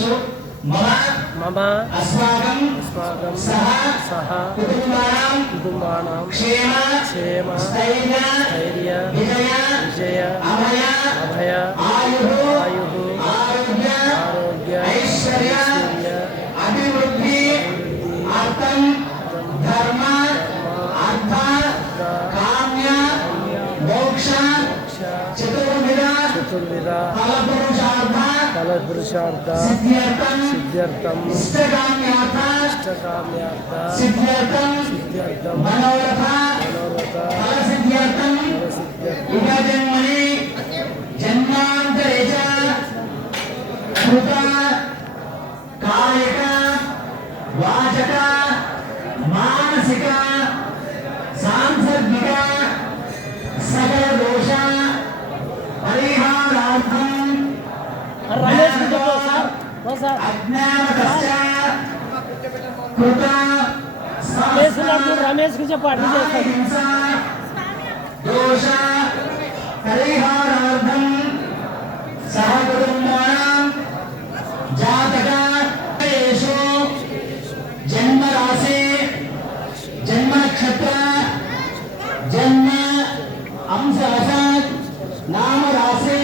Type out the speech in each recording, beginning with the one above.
చెప్పచ్చు. మమ అస్మాకం సహ కుటుంబానాం క్షేమ స్థైర్య విజయ అభయ ఆయుః ఆరోగ్య ఐశ్వర్య అభివృద్ధి అర్థం ధర్మ అర్థ కామ్య మోక్ష చతుర్విధ ఫలపురుషార్థ సిద్ధ్యర్థం ఇష్టకామ్యార్థ సిద్ధ్యర్థం మనోరథ ఫలసిద్ధ్యర్థం యుగ జన్మని జన్మాంతరే చ కృత కాయిక వాచక మానసిక సాంసర్గిక సకల దోష పరిహారార్థం రమేష్ కి చెప్పండి దోష పరిహారార్థం సహకుటుంబానాం జాతకేషు జన్మ రాశి జన్మ నక్షత్ర జన్మ అంశవశాత్ నామ రాశి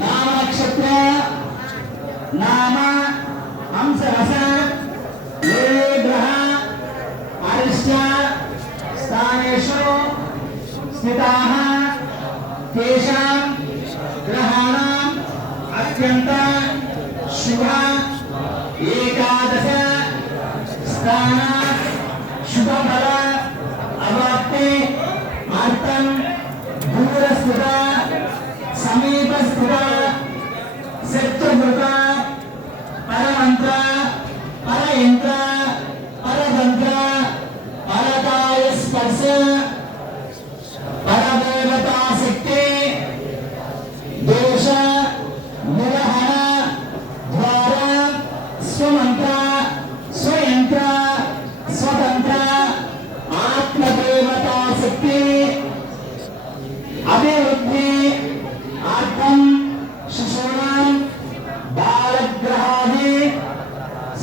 నామ నక్షత్ర నామ అంశవశాత్ ఏ గ్రహ అరిష్ట స్థానేషు స్థితాః తేషాం గ్రహాణాం అత్యంత శుభ ఏకాదశ స్థాన శుభఫల అవాప్తి అర్థం దూరస్థిత సమీపస్థిత శత్రుభృత పరమంత్ర పరయంత్ర పరతంత్ర పరకాయ స్పర్శ పరదేవతా శక్తి దోష నిర్వహణ ద్వారా స్వమంత్ర స్వయంత్ర స్వతంత్ర ఆత్మదేవతా శక్తి అభివృద్ధి అర్థం శిశూనాం బాలగ్రహాది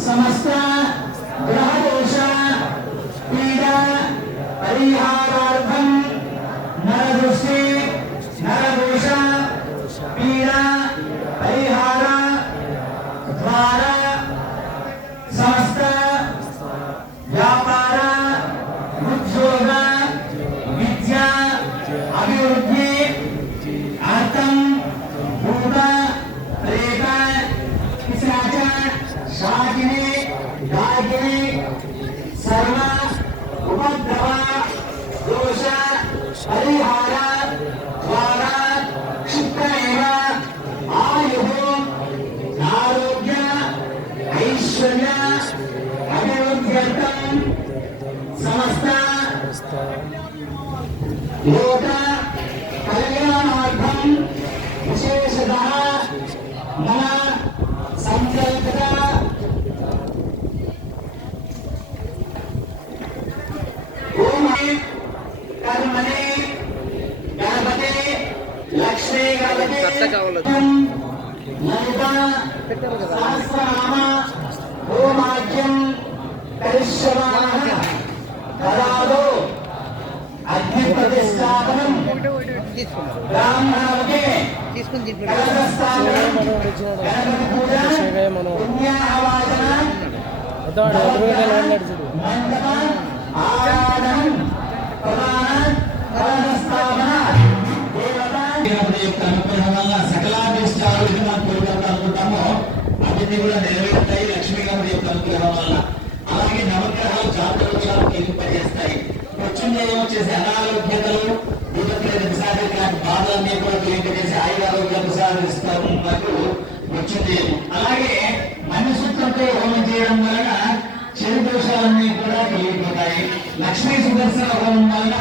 సమస్త గ్రహదోష పీడ పరిహారార్థం నరదృష్టి నరదోష పీడ పరిహార ద్వారా సమస్త వ్యాపార ఉద్యోగ విద్య అభివృద్ధి అర్థం భూత రేఖ పిశాచ శాకిని దాగిని సర్వ ఉపద్రవ దోష పరిహార ద్వారా క్షిప్రమేవ ఆయుః ఆరోగ్య ఐశ్వర్య అభివృద్ధ్యర్థం సమస్త లోక కళ్యాణార్థం విశేషతః మన సంకల్పిత ఓమై కర్మణి గణపతి లక్ష్మీ గణపతి లలిత సహస్రనామ ఓమాఖ్యం కరిష్యమాణః దదాదో అగ్ని ప్రతిష్టాపనం బ్రాహ్మణవకే కలశస్థాపనం గణపతి పూజ పుణ్యాహవాచన మండపం ఆరాధనం ప్రమాణ కలశస్థాపన దేవత యొక్క అనుగ్రహం వల్ల సకలాభిష్టాలు మనం కోరుకుంటామో అవన్నీ కూడా నెరవేరుతాయి లక్ష్మీ గణపతి యొక్క అనుగ్రహం వల్ల. అలాగే నవగ్రహాలు జాతరలు తొలగింపజేస్తాయి. మృత్యుంజయం వచ్చేసి అనారోగ్యతలు పిశాచాలు బాధలన్నీ కూడా తొలగింపజేసి ఆయురారోగ్యాలు ప్రసాదిస్తారు మనకు మృత్యుంజయం. అలాగే మన్యసూత్రంతో హోమం చేయడం వలన చెడు దోషాలన్నీ కూడా తొలగిపోతాయి. లక్ష్మీ సుదర్శన హోమం వలన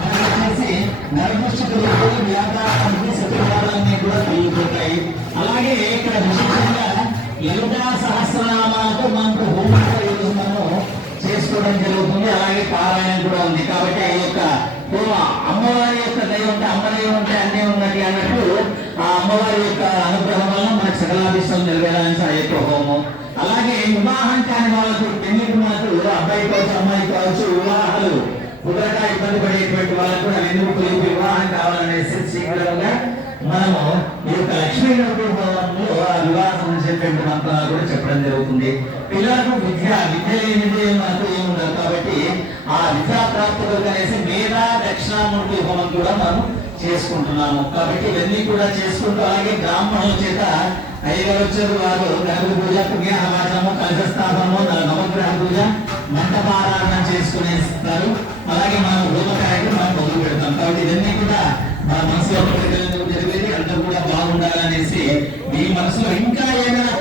మనకు వచ్చేసి నరదృష్టితులు వ్యాపారానికి శత్రువాదాలన్నీ కూడా తొలగిపోతాయి. అలాగే ఇక్కడ విశేషంగా లలితా సహస్రనామాలతో మనకు హోమంగా ఈరోజు మనం చేసుకోవడం జరుగుతుంది. అలాగే పారాయణం కూడా ఉంది. కాబట్టి ఈ యొక్క అమ్మవారి యొక్క దైవం అంటే అమ్మ దైవం అంటే అన్నీ ఉన్నది అన్నట్టు ఆ అమ్మవారి యొక్క అనుగ్రహం వల్ల మనకు సకలాభిష్టం నెరవేరాలని అయ్యప్ప హోమం. అలాగే వివాహం కాని వాళ్ళకు పెళ్లికి మనకు అబ్బాయి కావచ్చు అమ్మాయి కావచ్చు వివాహాలు కుదరక ఇబ్బంది పడేటువంటి వాళ్ళకు ఎందుకు వివాహం కావాలనేసి శీఘ్రంగా మనము ఈ యొక్క లక్ష్మీ హోమంలో ఆ వివాహం చేసేటువంటి మంత్రాలు కూడా చెప్పడం జరుగుతుంది. పిల్లలకు విద్య లేనిదే మనకు ఏముండదు కాబట్టి ఆ విద్యా ప్రాప్తి అనేసి మేధా దక్షిణామూర్తి హోమం కూడా మనం చేసుకుంటున్నాము. కాబట్టి ఇవన్నీ కూడా చేసుకుంటూ అలాగే బ్రాహ్మణుల చేత ఐదవచ్చారు వారు గణపతి పూజ పుణ్యాహవాచనము కలశస్థాపనము నవగ్రహ పూజ మంటపారాధన చేసుకునేస్తారు. అలాగే మనం హోమ కార్యక్రమం మనం మొదలు పెడతాం. కాబట్టి ఇవన్నీ కూడా మన మనసులో జరిగేది అందరూ కూడా బాగుండాలనేసి మీ మనసులో ఇంకా ఏమైనా